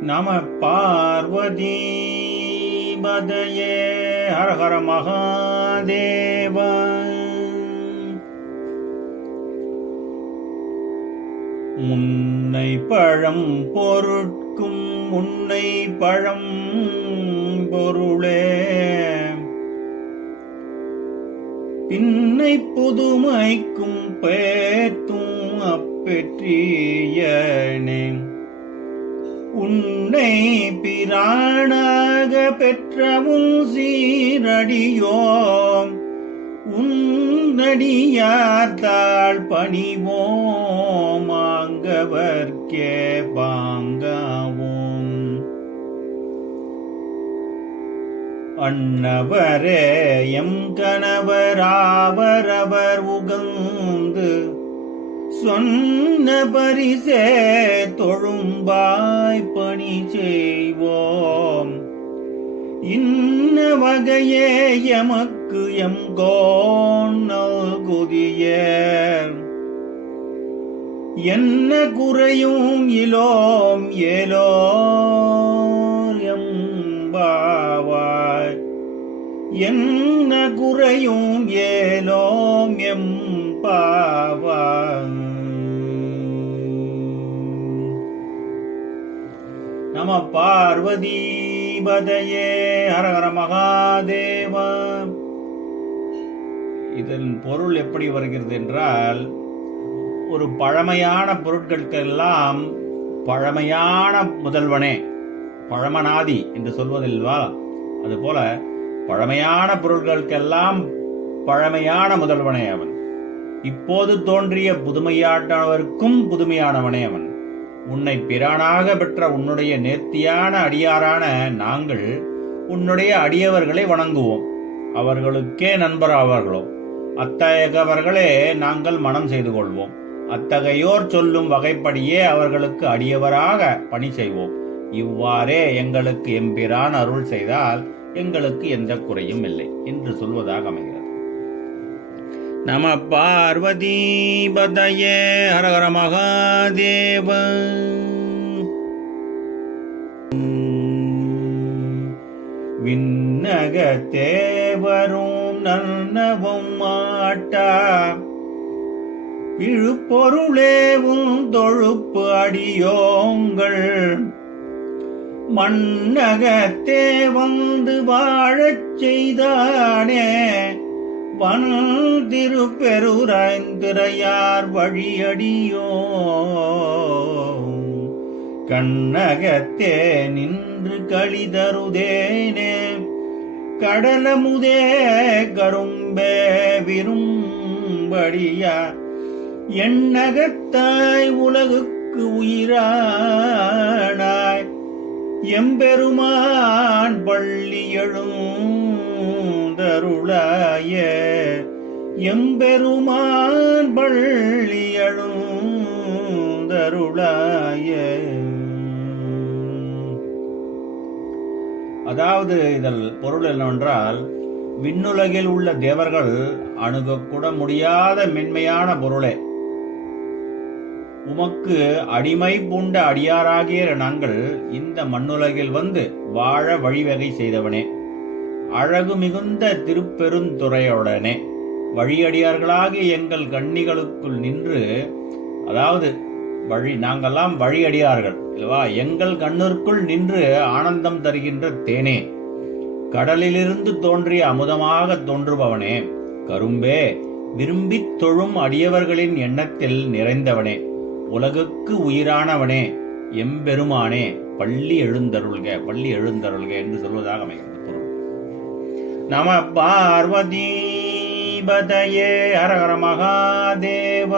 நம பார்வதி பதையே. ஹரஹர ஹர மகாதேவ. முன்னை பழம் பொருட்கும் உன்னை பழம் பொருளே. பின்னை புதுமைக்கும் பேத்தும் பெற்றியனே. உன்னை பிராணாக பெற்றவும் சீரடியோம். உன்னடியாத்தாள் பணிவோம். ஆங்கவர்க்கே பாங்காவோம். அன்னவரே எம் கணவராவரவர் உகந்து சொன்ன பரிசே தொழும்பாய் பணி செய்வோம். இன்ன வகையே எமக்கு எம் கோணல் குதிய என்ன குறையும் இலோம் ஏலோர் எம்பாவாய். என்ன குறையும் ஏலோம் எம் பாவாய் நம பார்வதீபதையே ஹரஹர மகாதேவ. இதன் பொருள் எப்படி வருகிறது என்றால் ஒரு பழமையான பொருட்களுக்கெல்லாம் பழமையான முதல்வனே பழமனாதி என்று சொல்வதில்வா? அதுபோல பழமையான பொருட்களுக்கெல்லாம் பழமையான முதல்வனே அவன். இப்போது தோன்றிய புதுமையாட்டவருக்கும் புதுமையானவனே அவன். உன்னை பிரானாக பெற்ற உன்னுடைய நேர்த்தியான அடியாரான நாங்கள் உன்னுடைய அடியவர்களை வணங்குவோம். அவர்களுக்கே நண்பர் ஆவார்களோ? அத்தகையவர்களே நாங்கள் மனம் செய்து கொள்வோம். அத்தகையோர் சொல்லும் வகைப்படியே அவர்களுக்கு அடியவராக பணி செய்வோம். இவ்வாறே எங்களுக்கு எம்பிரான் அருள் செய்தால் எங்களுக்கு எந்த குறையும் இல்லை என்று சொல்வதாக அமைகிறது. நம பார்வதி பதயே. ஹரஹர மகாதேவ. விண்ணகத்தே வரும் நன்னவும் மாட்டா இழுப்பொருளேவும் தொழுப்பு அடியோங்கள். மண்ணகத்தே வந்து வாழச் செய்தானே. வன் திருப்பெருரைந்திரையார் வழியடியோ? கண்ணகத்தே நின்று களிதருதேனே. கடலமுதே கரும்பே விரும்படியா எண்ணகத்தாய் உலகுக்கு உயிரானாய். எம்பெருமான் பள்ளி எழும் அருளாய எம்பெருமான் பள்ளியழுந்தருளாய அதாவது இதன் பொருள் என்னவென்றால் விண்ணுலகில் உள்ள தேவர்கள் அணுகக்கூட முடியாத மென்மையான பொருளே. உமக்கு அடிமை பூண்ட அடியாராகிய நாங்கள் இந்த மண்ணுலகில் வந்து வாழ வழிவகை செய்தவனே. அழகு மிகுந்த திருப்பெருந்துறையுடனே வழியடியார்களாகிய எங்கள் கண்ணிகளுக்குள் நின்று அதாவது வழி நாங்கள்லாம் வழியடியார்கள் இல்லவா எங்கள் கண்ணிற்குள் நின்று ஆனந்தம் தருகின்ற தேனே கடலிலிருந்து தோன்றிய அமுதமாக தோன்றுபவனே கரும்பே விரும்பித் தொழும் அடியவர்களின் எண்ணத்தில் நிறைந்தவனே உலகுக்கு உயிரானவனே எம்பெருமானே பள்ளி எழுந்தருள்க பள்ளி எழுந்தருள்க என்று சொல்வதாக அமைகிறது. नमः पार्वती हर महादेव।